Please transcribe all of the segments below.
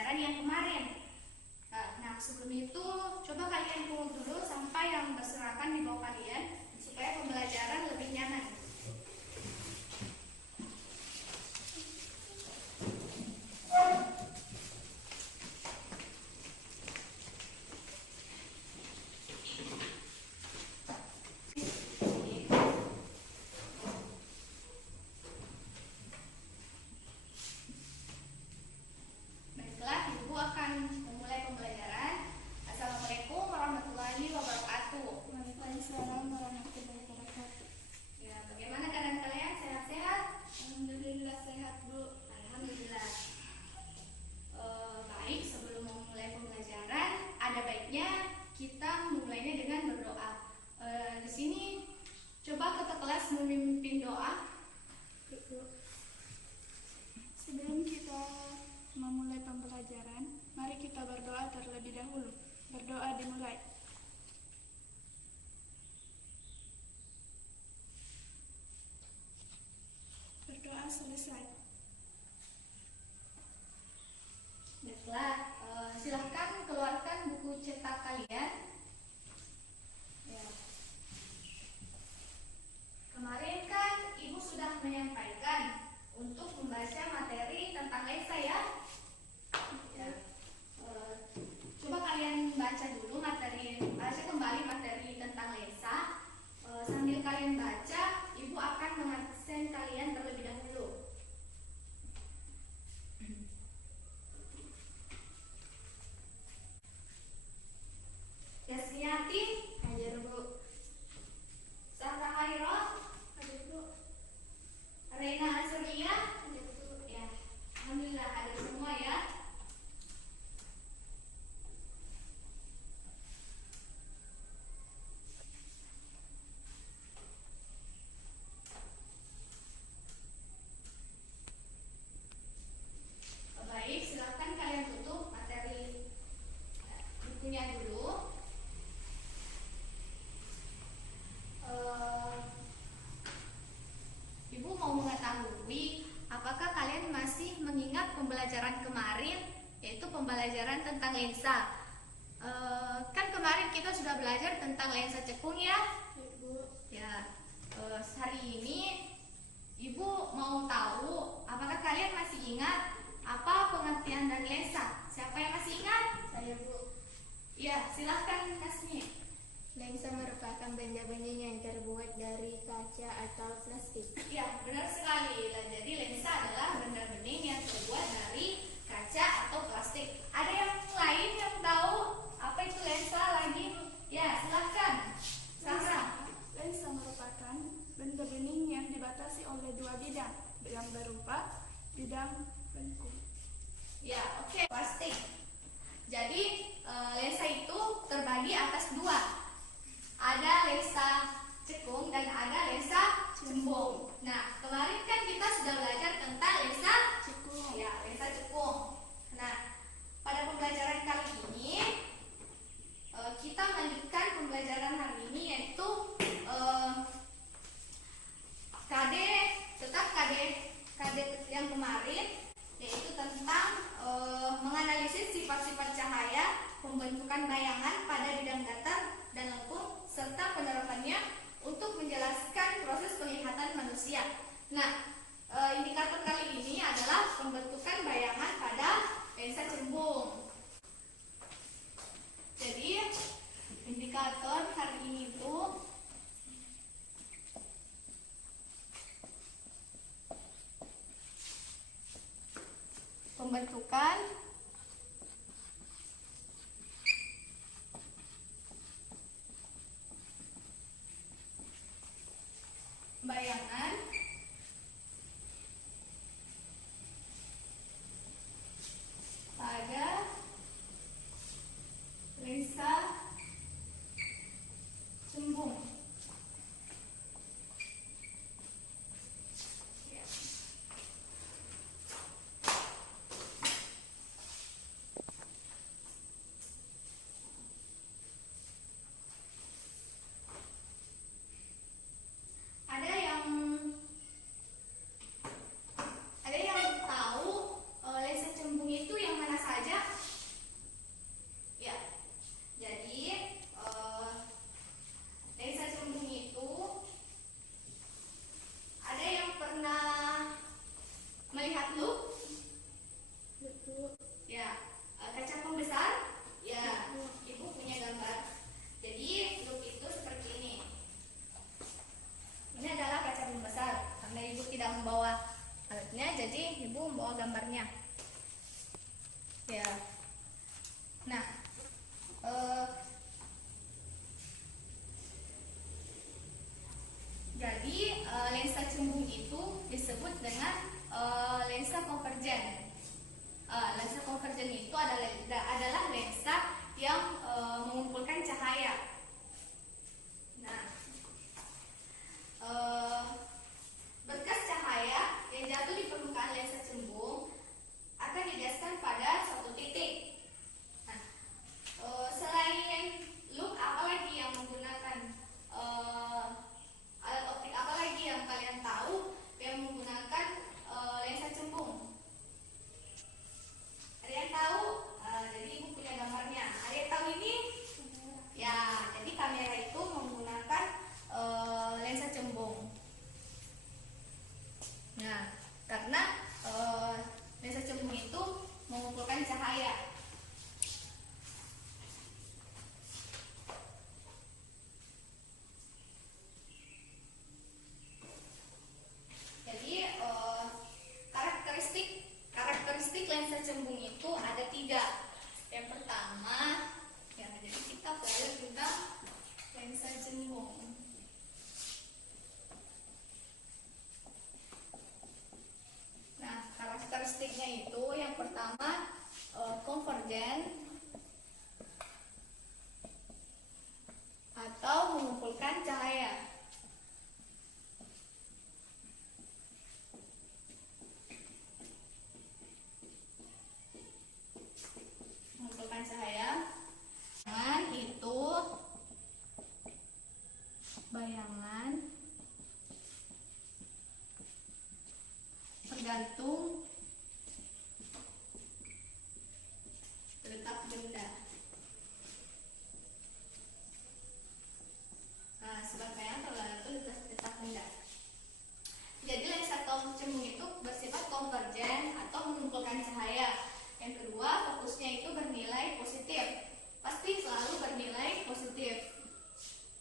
pembelajaran yang kemarin. Nah, sebelum itu coba kalian pungut dulu sampah yang berserakan di bawah kalian supaya pembelajaran lebih nyaman. Baiklah, Ibu akan memulai pembelajaran. Assalamualaikum warahmatullahi wabarakatuh. Waalaikumsalam warahmatullahi wabarakatuh. Ya, bagaimana keadaan kalian? Sehat-sehat? Alhamdulillah sehat, Bu. Alhamdulillah. Baik, sebelum memulai pembelajaran, ada baiknya kita memulainya dengan berdoa. Di sini coba ketua kelas memimpin doa. Sebelum kita memulai pembelajaran, mari kita berdoa terlebih dahulu. Berdoa dimulai. Berdoa selesai. Baiklah, silahkan keluarkan buku cetak kalian. Ya. Kemarin kan Ibu sudah menyampaikan untuk membaca materi tentang lensa ya. Coba kalian baca dulu baca kembali materi tentang lensa. Sambil kalian baca, Ibu akan mengabsen kalian terlebih dahulu. Yasmiati, Hajar, Bu. Sahra Khairah, Hajar, Bu. Reina Azria. Hajar, Bu. Ya, alhamdulillah ada semua ya. Baik, silakan kalian tutup materi bukunya dulu. Ibu mau mengetahui apakah kalian masih mengingat pembelajaran kemarin, yaitu pembelajaran tentang lensa. Kan kemarin kita sudah belajar tentang lensa cekung ya. Bu. Ya, hari ini Ibu mau tahu apakah kalian masih ingat apa pengertian dari lensa? Siapa yang masih ingat? Saya, Bu. Ya, silahkan Kasmi. Lensa merupakan benda-benda yang terbuat dari kaca atau plastik. Ya, benar sekali. Jadi lensa adalah benda bening yang terbuat dari kaca atau plastik. Ada yang lain yang tahu apa itu lensa lagi? Ya, silahkan. Sahra. Lensa merupakan benda bening yang dibatasi oleh dua bidang yang berupa bidang lengkung. Ya, oke. Plastik. Jadi lensa itu terbagi atas dua. Ada lensa cekung dan ada lensa cembung. Nah, kemarin kan kita sudah belajar tentang lensa Cekung. ya, lensa cekung. Nah, pada pembelajaran kali ini kita melanjutkan pembelajaran hari ini yaitu KD yang kemarin, yaitu tentang menganalisis sifat-sifat cahaya, pembentukan bayangan pada bidang datar dan lengkung, serta penerapannya untuk menjelaskan proses penglihatan manusia. Nah, indikator kali ini adalah pembentukan bayangan pada lensa cembung. Jadi, indikator hari ini itu pembentukan bayangan pada lensa cembung. Ya. Ada yang bawah gambarnya. Ya. Nah, jadi lensa cembung itu disebut dengan lensa konvergen. Lensa konvergen itu adalah lensa yang mengumpulkan cahaya. Nah, berkas cahaya yang jatuh di permukaan lensa cembung akan dibiaskan pada suatu titik. Nah, selain loop, apalagi yang menggunakan alat optik apalagi yang kalian tahu yang menggunakan lensa cembung? Ada yang tahu? Jadi ibu punya gambarnya. Ada yang tahu ini? Ya, jadi kamera itu menggunakan lensa cembung. Nah, karena lensa cembung itu mengumpulkan cahaya. Jadi karakteristik lensa cembung itu ada 3. Yang pertama, ya, jadi kita belajar tentang lensa cembung. Nah, karakteristiknya itu yang pertama konvergen atau mengumpulkan cahaya. Mengumpulkan cahaya. Bayangan itu bayangan tergantung letak benda. Nah, sebab bayangan tergantung letak benda. Jadi lensa cembung itu bersifat konvergen atau mengumpulkan cahaya. Yang kedua, fokusnya itu bernilai positif. Pasti selalu bernilai positif.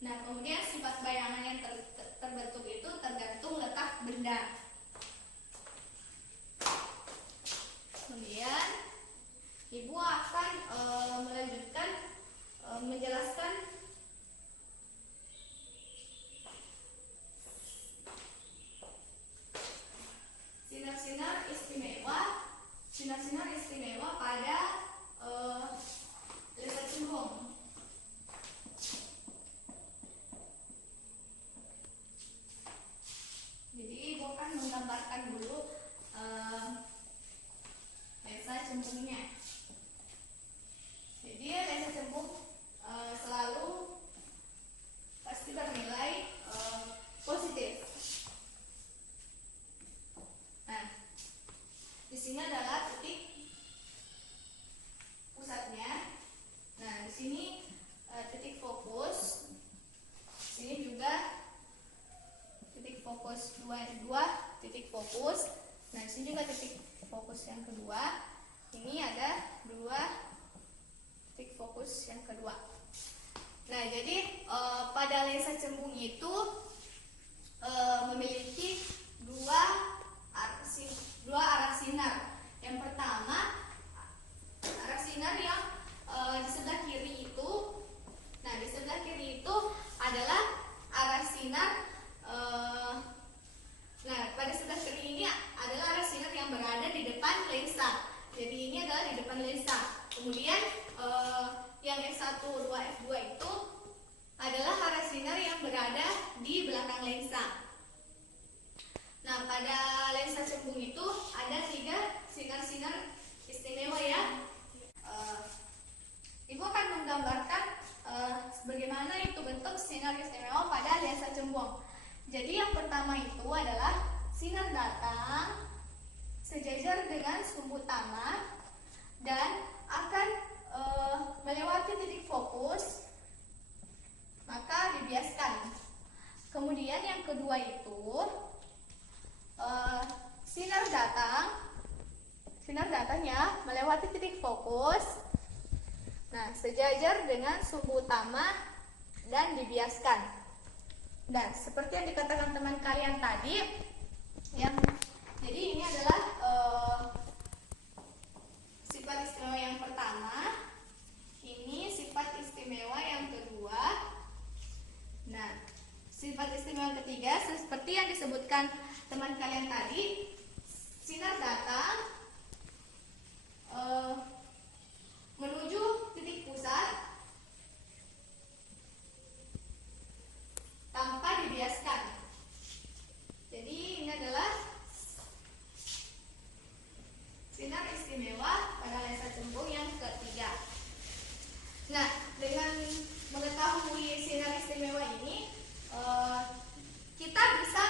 Nah, kemudian sifat bayangan yang terbentuk itu tergantung letak benda. Kemudian ibu akan melanjutkan menjelaskan sinar-sinar istimewa pada lensa cembung. Jadi ibu akan menggambarkan dulu lensa cembungnya. Jadi lensa cembung selalu pasti bernilai positif. Nah, di sini adalah titik pusatnya. Nah, di sini titik fokus. Sini juga titik fokus dua titik fokus. Nah, di sini juga titik fokus yang kedua. Ini ada 2 titik fokus yang kedua. Nah, jadi pada lensa cembung itu memiliki dua arah sinar. Yang pertama, arah sinar yang di sebelah kiri itu. Nah, di sebelah kiri itu adalah arah sinar. Nah, pada sebelah kiri ini adalah arah sinar yang berada di depan lensa. Jadi ini adalah di depan lensa. Kemudian yang F1, 2, F2 itu adalah arah sinar yang berada di belakang lensa. Nah, pada lensa cembung itu ada 3 sinar-sinar istimewa ya. Ibu akan menggambarkan bagaimana itu bentuk sinar istimewa pada lensa cembung. Jadi yang pertama itu adalah sinar datang sejajar dengan sumbu utama dan akan melewati titik fokus, maka dibiaskan. Kemudian yang kedua itu sinar datangnya melewati titik fokus, nah sejajar dengan sumbu utama dan dibiaskan. Dan seperti yang dikatakan teman kalian tadi, jadi ini adalah ketiga, seperti yang disebutkan teman kalian tadi, sinar datang menuju titik pusat tanpa dibiaskan. Jadi ini adalah sinar istimewa pada lensa cembung yang ketiga. Nah, dengan mengetahui sinar istimewa ini, kita bisa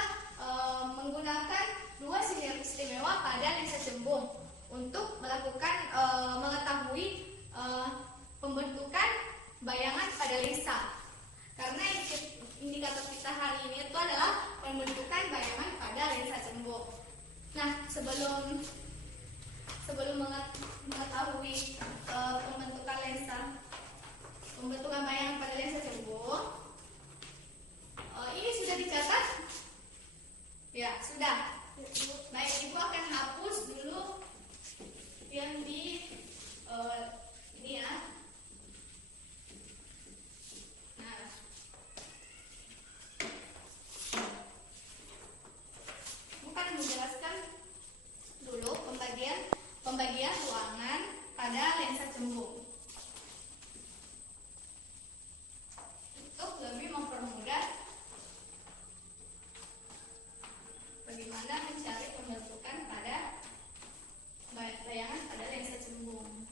menggunakan dua sinar istimewa pada lensa cembung untuk melakukan mengetahui pembentukan bayangan pada lensa. Karena indikator kita hari ini itu adalah pembentukan bayangan pada lensa cembung. Nah, sebelum mengetahui pembentukan bayangan pada lensa cembung, ini sudah dicatat? Ya, sudah. Baik, Ibu akan hapus dulu yang di ini ya. Nah, bukan menjelaskan dulu pembagian ruangan pada lensa cembung untuk lebih mempermudah bagaimana mencari pembentukan pada bayangan pada lensa cembung.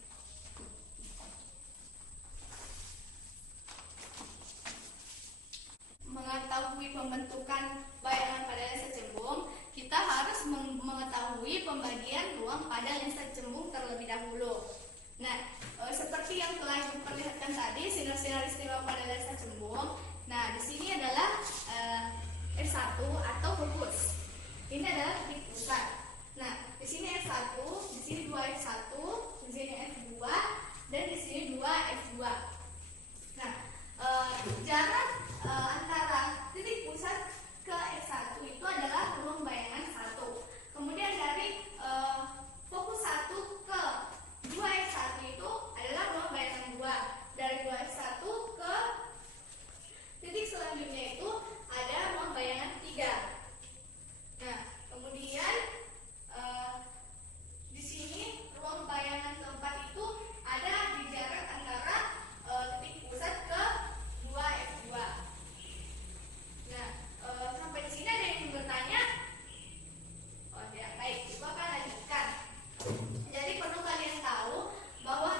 Mengetahui pembentukan bayangan pada lensa cembung, kita harus mengetahui pembagian ruang pada lensa cembung terlebih dahulu. Nah, seperti yang telah diperlihatkan tadi, sinar-sinar istimewa pada lensa cembung. Nah, di sini adalah F1 atau fokus. Ini adalah titik pusat. Nah, di sini F1, di sini 2 F1, di sini F2, dan di sini 2 F2. Nah, jarak antara titik pusat ke F1 itu adalah ruang bayangan 1. Kemudian dari fokus 1 ke 2F1 itu adalah ruang bayangan 2. Dari 2F1 ke titik selanjutnya itu ada ruang bayangan 3. Nah, kemudian di sini ruang bayangan keempat itu ada di jarak antara titik pusat ke 2F2. Nah, sampai di sini ada yang bertanya? Oh ya, baik, Ibu akan lanjutkan. Jadi perlu kalian tahu bahwa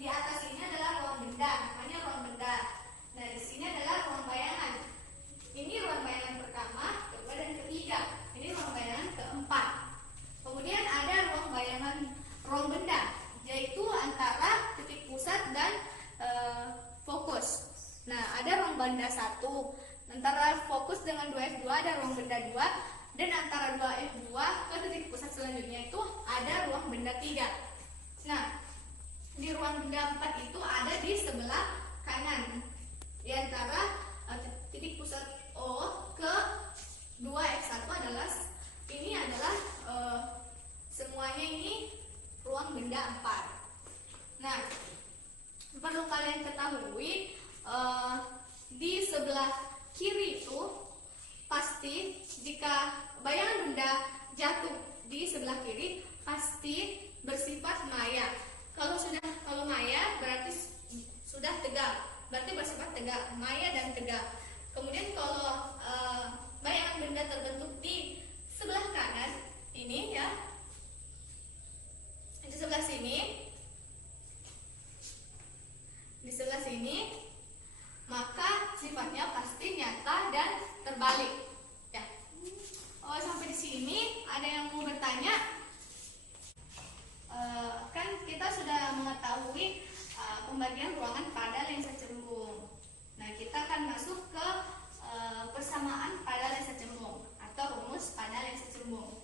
di atas ini adalah ruang benda, namanya ruang benda. Nah, di sini adalah ruang bayangan. Ini ruang bayangan pertama, kedua, dan ketiga. Ini ruang bayangan keempat. Kemudian ada ruang benda, yaitu antara titik pusat dan fokus. Nah, ada ruang benda 1. Antara fokus dengan 2F2 ada ruang benda 2, dan antara 2F2 ke titik pusat selanjutnya itu ada ruang benda 3. Nah, di ruang benda 4 itu ada di sebelah kanan. Di antara titik pusat O ke 2F1 adalah semuanya ini ruang benda 4. Nah, perlu kalian ketahui di sebelah kiri itu pasti jika bayangan benda jatuh di sebelah kiri pasti bersifat maya. Kalau maya berarti sudah tegak, berarti bersifat tegak, maya dan tegak. Kemudian kalau bayangan benda terbentuk di sebelah kanan ini ya, di sebelah sini, maka sifatnya pasti nyata dan terbalik. Ya. Oh, sampai di sini ada yang mau bertanya? Kan kita sudah mengetahui pembagian ruangan pada lensa cembung. Nah, kita akan masuk ke persamaan pada lensa cembung atau rumus pada lensa cembung.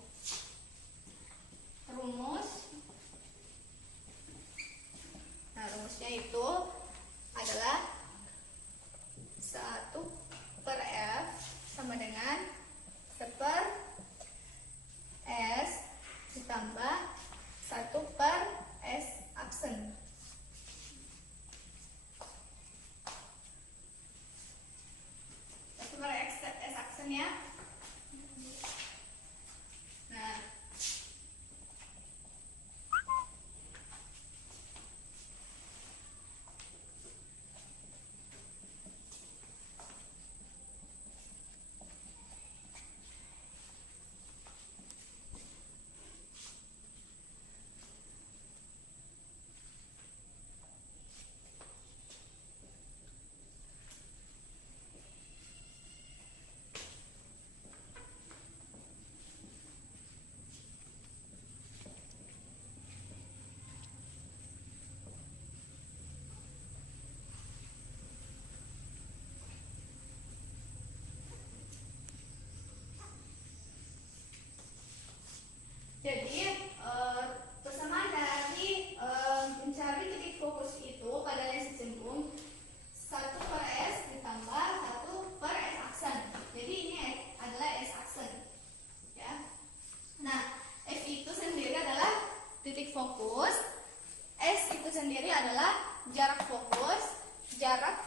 adalah jarak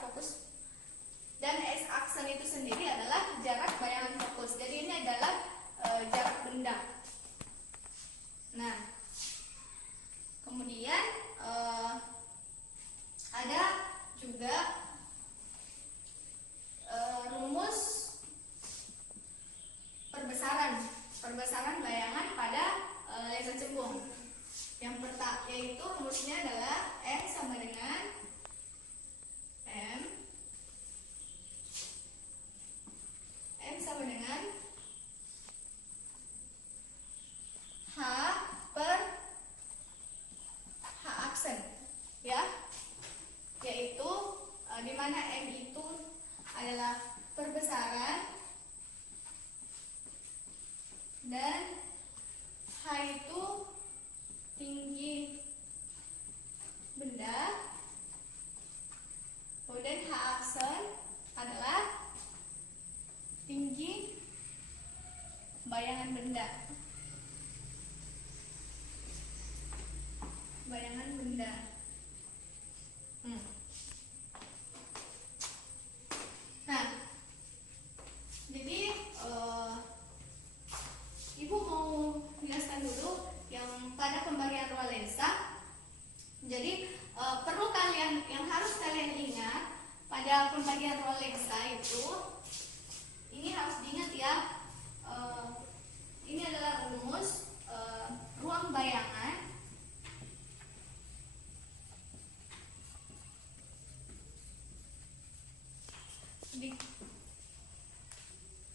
fokus, dan S-aksen itu sendiri adalah jarak bayangan fokus. Jadi ini adalah jarak benda. Nah, kemudian ada juga rumus perbesaran bayangan pada lensa cembung. Yang pertama yaitu rumusnya adalah M sama dengan H per H aksen, ya, yaitu di mana M itu adalah perbesaran dan H itu tinggi benda, kemudian H aksen adalah tinggi bayangan benda. Nah, jadi Ibu mau jelaskan dulu yang pada pembagian ruang lensa. Jadi perlu yang harus kalian ingat pada pembagian ruang lensa itu, ini harus diingat ya. Ini adalah rumus ruang bayangan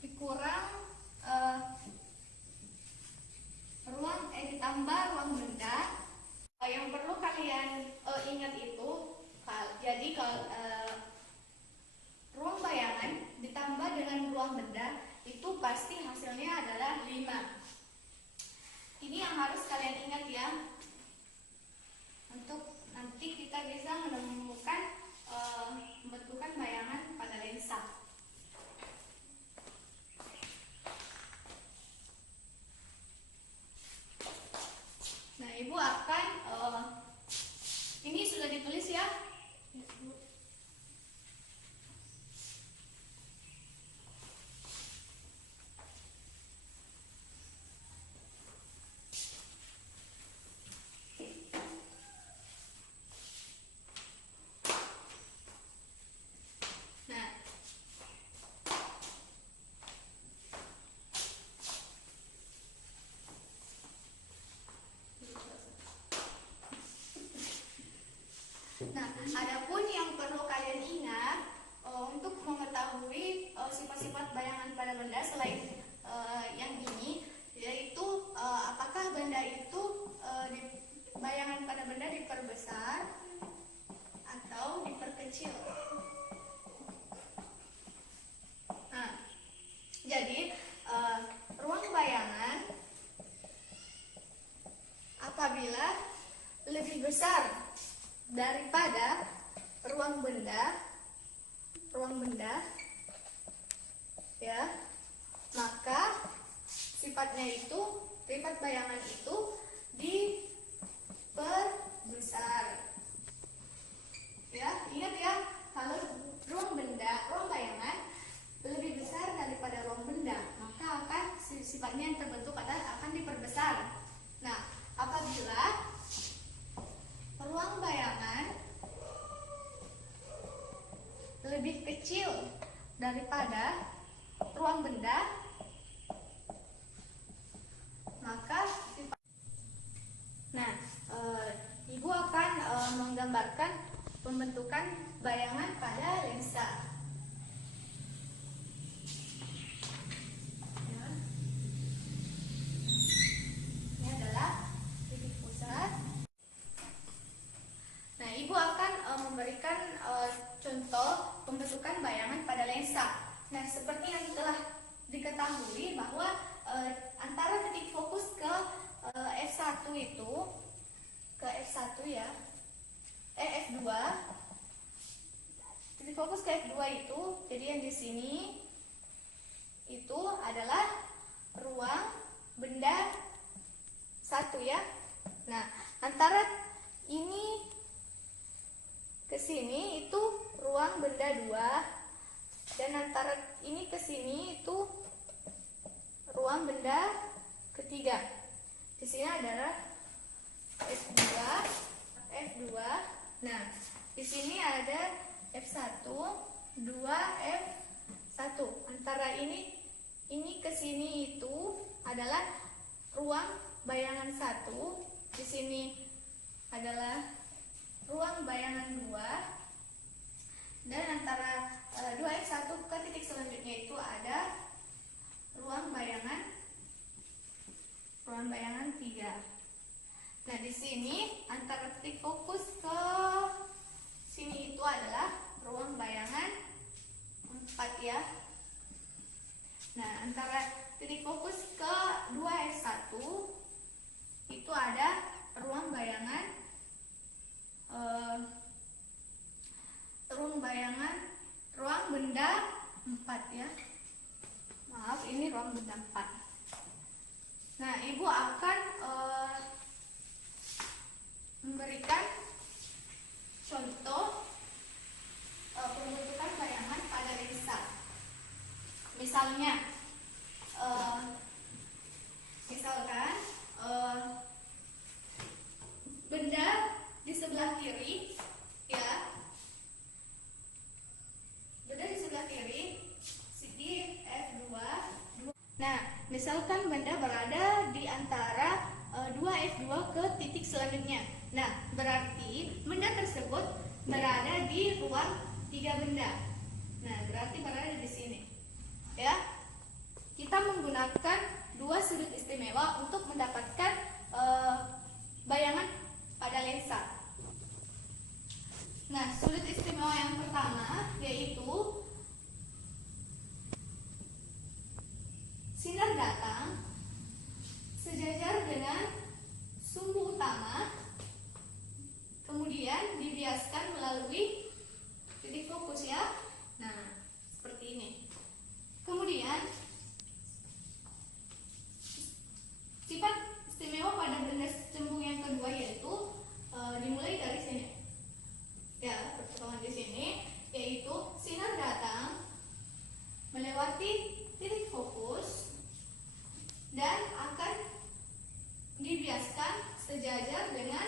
dikurang ditambah ruang benda. Yang perlu kalian ingat itu, jadi kalau ruang bayangan ditambah dengan ruang benda itu pasti hasilnya adalah 5. Ini yang harus kalian ingat ya, untuk nanti kita bisa menemukan membentukkan bayangan pada lensa. Nah, Ibu akan ini sudah ditulis ya. Nah, adapun yang perlu kalian ingat untuk mengetahui sifat-sifat bayangan pada benda selain yang ini, yaitu apakah benda itu bayangan pada benda diperbesar atau diperkecil. Nah, jadi ruang bayangan apabila lebih besar daripada ruang benda ya, maka sifat bayangan itu diperbesar. Ya, ingat ya, kalau ruang bayangan lebih besar daripada ruang benda, maka akan sifatnya yang terbentuk akan diperbesar. Nah, apabila ruang bayangan lebih kecil daripada ruang benda, maka Ibu akan menggambarkan pembentukan bayangan pada lensa. Ya. Ini adalah titik pusat. Nah, Ibu akan memberikan contoh pembentukan bayangan pada lensa. Nah, seperti yang telah diketahui bahwa antara titik fokus ke F1 itu ke F1 ya, F2, titik fokus ke F2 itu, jadi yang di sini itu adalah ruang benda 1 ya. Nah, antara ini ke sini itu ruang benda 2, dan antara ini ke sini itu ruang benda ketiga. Di sini adalah F2, F2. Nah, di sini ada F1, 2, F1. Antara ini ke sini itu adalah ruang bayangan 1. Di sini adalah ruang bayangan 2, dan antara 2F1 ke titik selanjutnya itu ada ruang bayangan 3. Nah, di sini antara titik fokus ke sini itu adalah ruang bayangan 4 ya. Nah, antara titik fokus ke 2F1 itu ada ruang bayangan ruang benda 4 ya. Maaf, ini ruang benda 4. Nah, Ibu akan memberikan contoh pembentukan bayangan pada lensa. Misalnya, benda di sebelah kiri, ya. Benda di sebelah kiri di F2. Nah, misalkan benda berada di antara 2F2 ke titik selanjutnya. Nah, berarti benda tersebut berada di ruang 3 benda. Nah, berarti berada di sini. Ya. Kita menggunakan 2 sudut istimewa untuk mendapatkan bayangan pada lensa. Nah, sudut istimewa yang pertama yaitu sinar datang sejajar dengan sumbu utama, kemudian dibiaskan melalui titik fokus ya. Nah, seperti ini. Kemudian sifat istimewa pada benda cembung yang kedua yaitu dimulai dari sini. Ya, pertemuan di sini yaitu sinar datang melewati titik fokus dan akan dibiaskan sejajar dengan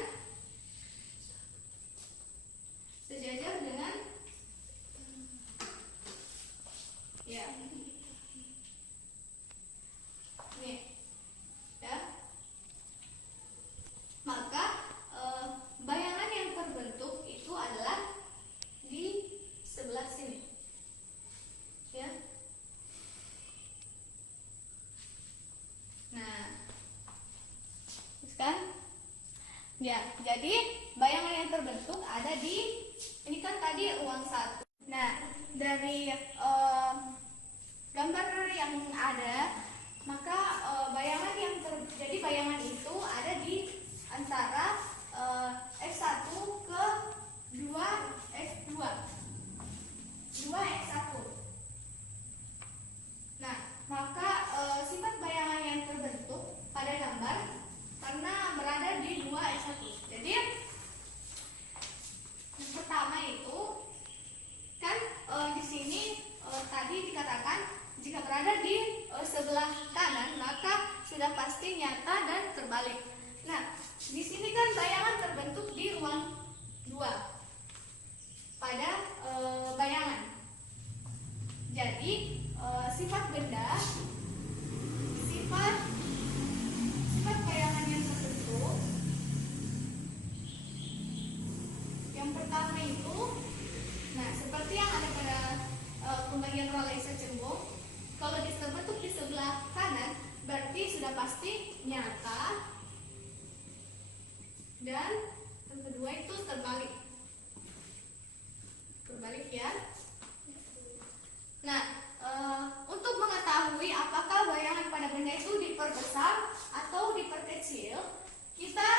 ya. Nih. Ya. Maka bayangan yang terbentuk itu adalah di sebelah sini. Ya. Nah, kan? Ya, jadi bayangan yang terbentuk ada di ini kan tadi ruang 1. Nah, dari gambar yang ada, maka jadi bayangan itu ada di antara F1 ke 2F2. 2F1. Nah, maka sifat bayangan yang terbentuk pada gambar karena berada di 2F1. Jadi yang pertama itu kan di sini tadi dikatakan jika berada di sebelah kanan maka sudah pasti nyata dan terbalik. Nah, di sini kan bayangan terbentuk di ruang 2 pada bayangan. Jadi sifat bayangan yang terbentuk yang pertama itu, nah seperti yang ada pada pembagian ruang lensa cembung, kalau terbentuk di sebelah kanan berarti sudah pasti nyata, dan yang kedua itu terbalik ya. Nah, untuk mengetahui apakah bayangan pada benda itu diperbesar atau diperkecil, kita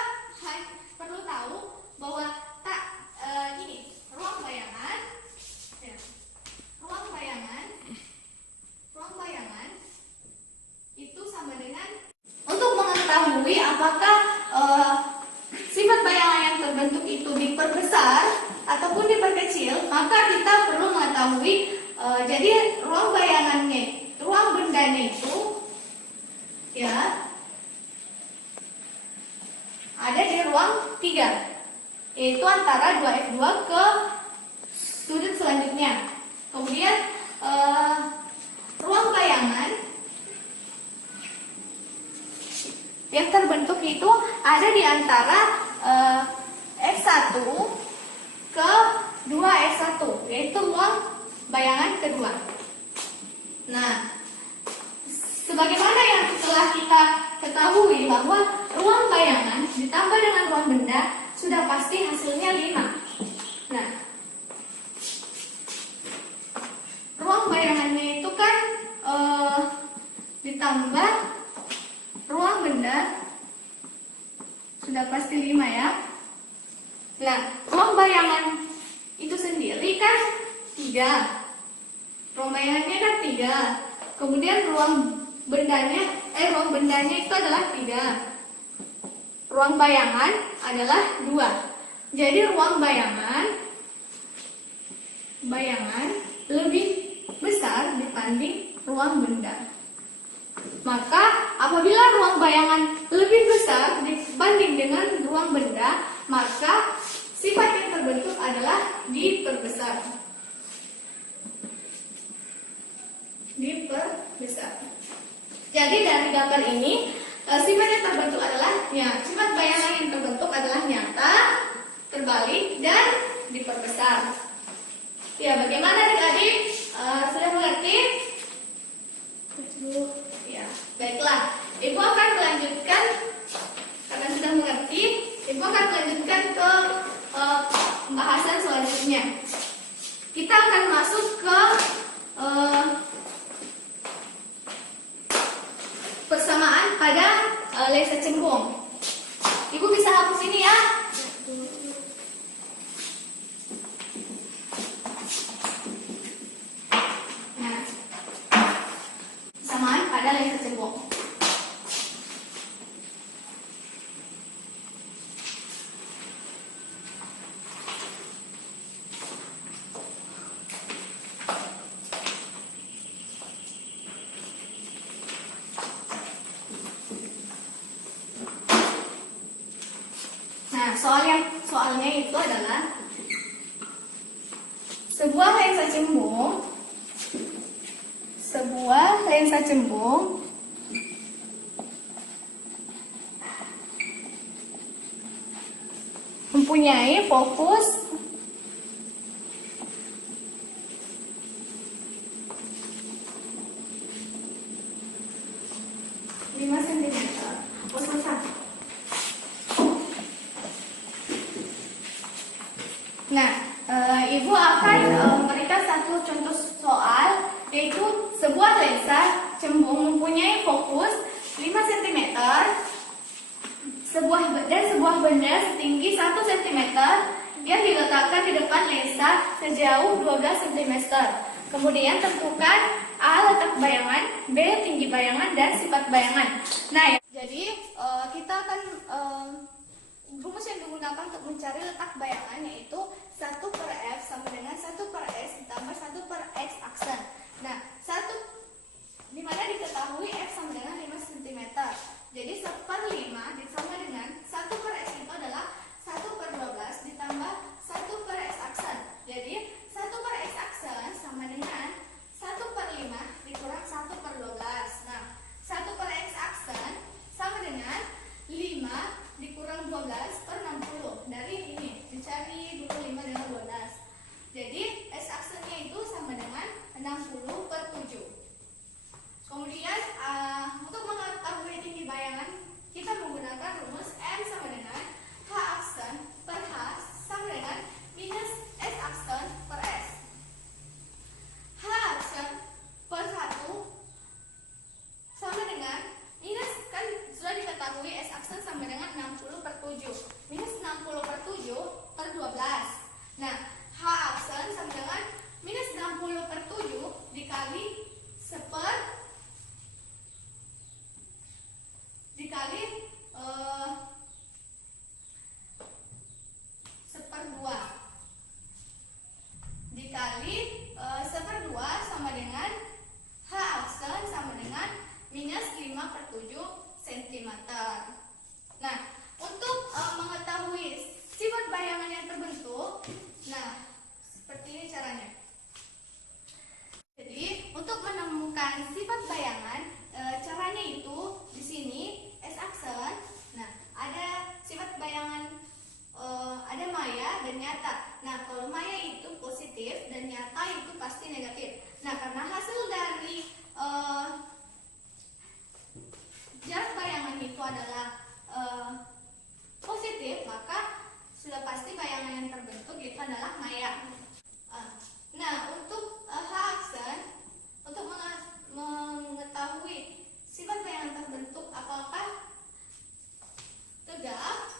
perlu tahu bahwa ini ruang bayangan, ya, ruang bayangan itu sama dengan, untuk mengetahui apakah sifat bayangan yang terbentuk itu diperbesar ataupun diperkecil, maka kita perlu mengetahui jadi ruang bayangannya, ruang bendanya itu ya ada di ruang 3, yaitu antara 2F2 ke sudut selanjutnya. Kemudian ruang bayangan yang terbentuk itu ada di antara F1 ke 2F1, yaitu ruang bayangan kedua. Nah, sebagaimana yang telah kita ketahui bahwa ruang bayangan ditambah dengan ruang benda sudah pasti hasilnya 5. Nah, ruang bayangannya itu kan ditambah ruang benda sudah pasti 5 ya. Nah, ruang bayangan itu sendiri kan 3. Ruang bayangannya kan 3. Kemudian ruang bendanya itu adalah 3. Ruang bayangan adalah 2. Jadi ruang bayangan lebih besar dibanding ruang benda. Maka apabila ruang bayangan lebih besar dibanding dengan ruang benda, maka sifat yang terbentuk adalah diperbesar. Jadi dari gambar ini sifat yang terbentuk adalah sifat bayangan yang terbentuk adalah nyata, terbalik, dan diperbesar. Ya, bagaimana adik-adik? Sudah mengerti? Ya, baiklah. Ibu akan melanjutkan karena sudah mengerti. Ibu akan melanjutkan ke pembahasan selanjutnya. Kita akan masuk ke persamaan pada lensa cembung. Ibu bisa hapus ini ya. Nah, persamaan pada lensa cembung. Soalnya itu adalah sebuah lensa cembung mempunyai fokus lima sentimeter. Nah, Ibu akan memberikan satu contoh soal, yaitu sebuah lensa cembung mempunyai fokus 5 cm dan sebuah benda setinggi 1 cm yang diletakkan di depan lensa sejauh 12 cm. Kemudian tentukan A letak bayangan, B tinggi bayangan, dan sifat bayangan. Nah, jadi kita akan rumus yang digunakan untuk mencari letak bayangan yaitu 1/F sama dengan 1/S ditambah 1/X aksen. Nah, di mana diketahui F sama dengan 5 cm. Jadi 1/5 sama dengan 1/S itu adalah 1/12 ditambah 1/X aksen. Jadi 1/X aksen sama dengan 1/5 dikurang 1/12. Nah, 1/X aksen sama dengan 5 dikurang 12/60. Dari ini dicari 25 dengan 12. Jadi S aksennya itu sama dengan 60/7. Kemudian untuk mengetahui tinggi bayangan kita menggunakan rumus M sama dengan H aksen per H sama dengan minus S aksen per S. H aksen per 1 sama dengan minus, kan sudah diketahui S aksen sama dengan 60/7. Minus 60/7/12. Nah, H aksen sama dengan minus 60/7 dikali 1/2. dan nyata. Nah, kalau maya itu positif dan nyata itu pasti negatif. Nah, karena hasil dari jarak bayangan itu adalah positif, maka sudah pasti bayangan yang terbentuk itu adalah maya. Nah, untuk H-aksen, untuk mengetahui sifat bayangan terbentuk apakah tegak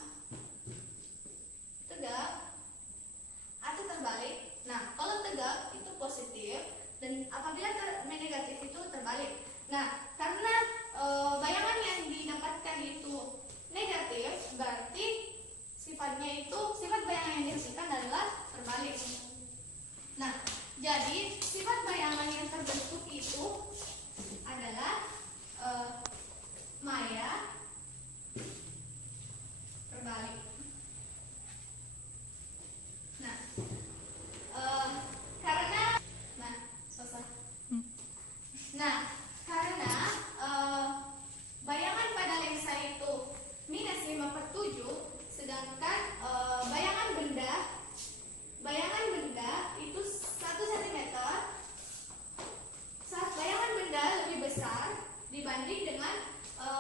atau terbalik. Nah, kalau tegak itu positif dan apabila negatif itu terbalik. Nah, karena bayangan yang didapatkan itu negatif, berarti sifat bayangan yang dihasilkan adalah terbalik. Nah, jadi sifat bayangan yang terbentuk itu adalah maya terbalik. Nah, karena bayangan pada lensa itu minus 5/7, sedangkan bayangan benda itu 1 cm. Saat bayangan benda lebih besar dibanding dengan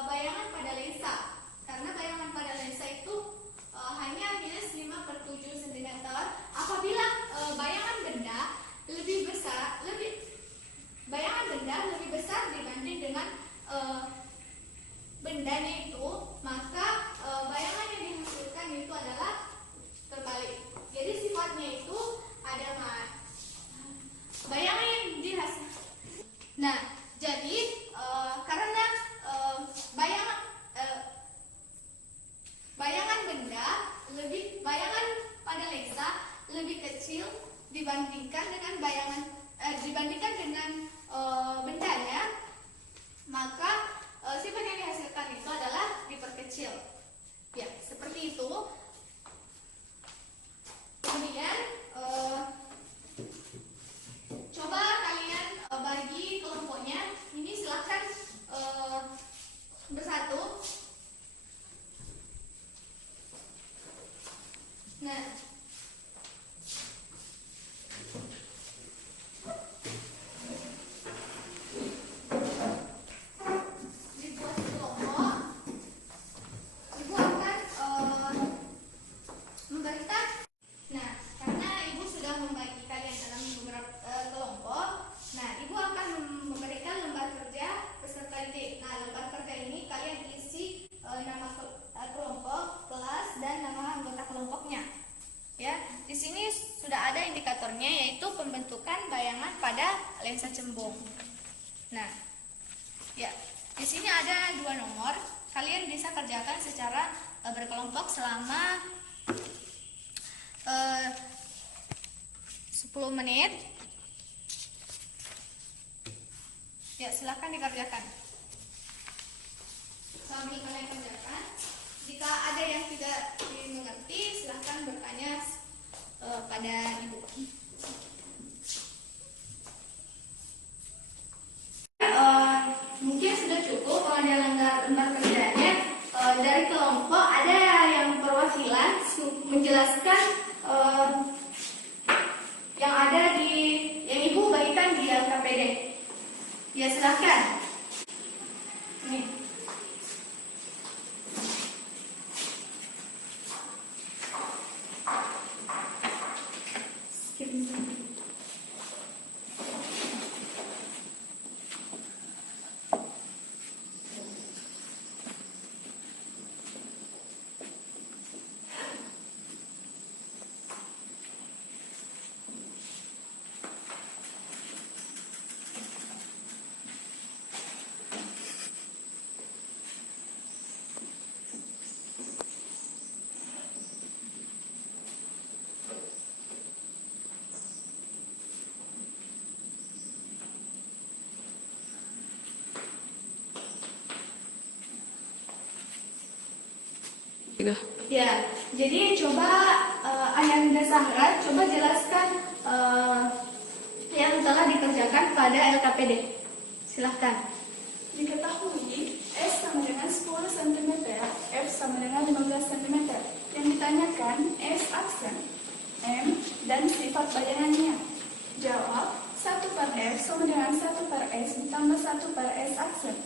bayangan pada lensa, karena bayangan pada lensa itu hanya minus 5/7 cm. Apabila bayangan benda lebih besar dibanding dengan bendanya itu, maka bayangan yang dihasilkan itu adalah terbalik. Jadi sifatnya itu ada bayangan yang dihasilkan. Nah, jadi karena bayangan pada lensa lebih kecil dibandingkan dengan bendanya, maka sifat yang dihasilkan itu adalah diperkecil. Ya, seperti itu. Kemudian coba kalian bagi kelompoknya. Ini silahkan bersatu. Nah, dibuat kelompok. Ibu akan memberikan. Nah, karena ibu sudah membagi kalian dalam beberapa kelompok, nah ibu akan memberikan lembar kerja peserta didik. Nah, lembar kerja ini kalian isi nama kelompok, kelas, dan nama anggota kelompoknya. Ya, di sini sudah ada indikatornya, yaitu pembentukan bayangan pada lensa cembung. Nah, ya, di sini ada 2 nomor. Kalian bisa kerjakan secara berkelompok selama 10 menit. Ya, silahkan dikerjakan. Sambil kalian kerjakan, jika ada yang tidak dimengerti, silahkan bertanya pada ibu. Mungkin sudah cukup pengajaran lembar kerjanya. Dari kelompok ada yang perwakilan menjelaskan yang ada yang ibu bagikan di LKPD. Ya, silahkan. Nih. Ya, jadi coba Ayanda Sahra, coba jelaskan yang telah dikerjakan pada LKPD. Silahkan. Diketahui S sama dengan 10 cm, F sama dengan 15 cm. Yang ditanyakan S aksen. M, dan sifat bayangannya. Jawab, 1 per F sama dengan 1 per S ditambah 1 per S aksen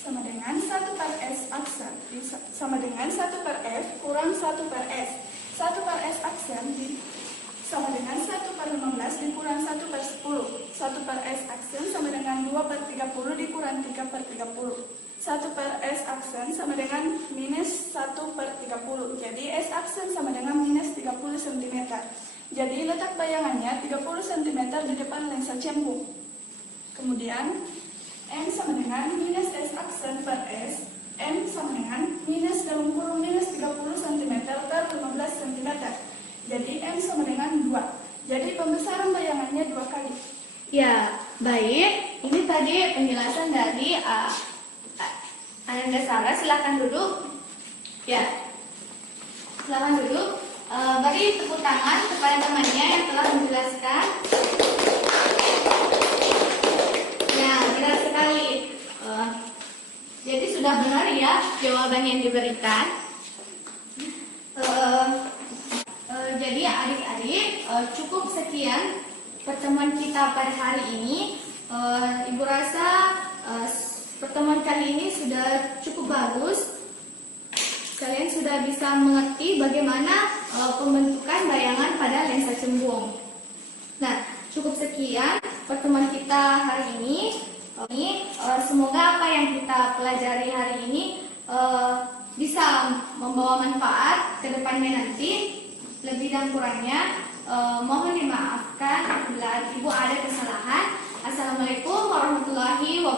sama dengan 1 per S aksen sama dengan 1 per F kurang 1 per S. 1 per S aksen sama dengan 1 per 15 dikurang 1 per 10. 1 per S aksen sama dengan 2 per 30 dikurang 3 per 30. 1 per S aksen sama dengan minus 1 per 30. Jadi S aksen sama dengan minus 30 cm. Jadi letak bayangannya 30 cm di depan lensa cembung. Kemudian M sama dengan minus S aksen per S. M sama dengan minus dalam kurung minus 30 cm per 15 cm. Jadi M sama dengan 2. Jadi pembesaran bayangannya 2 kali. Ya, baik. Ini tadi penjelasan dari Ananda Sarah. Silakan duduk. Ya, silakan duduk. Beri tepuk tangan kepada temannya yang telah menjelaskan. Ya, benar sekali. Jadi sudah benar ya jawaban yang diberikan. Jadi adik-adik, cukup sekian pertemuan kita pada hari ini. Ibu rasa pertemuan kali ini sudah cukup bagus. Kalian sudah bisa mengerti bagaimana pembentukan bayangan pada lensa cembung. Nah, cukup sekian pertemuan kita hari ini. Semoga apa yang kita pelajari hari ini bisa membawa manfaat ke depannya nanti. Lebih dan kurangnya mohon dimaafkan apabila Ibu ada kesalahan. Assalamualaikum warahmatullahi wabarakatuh.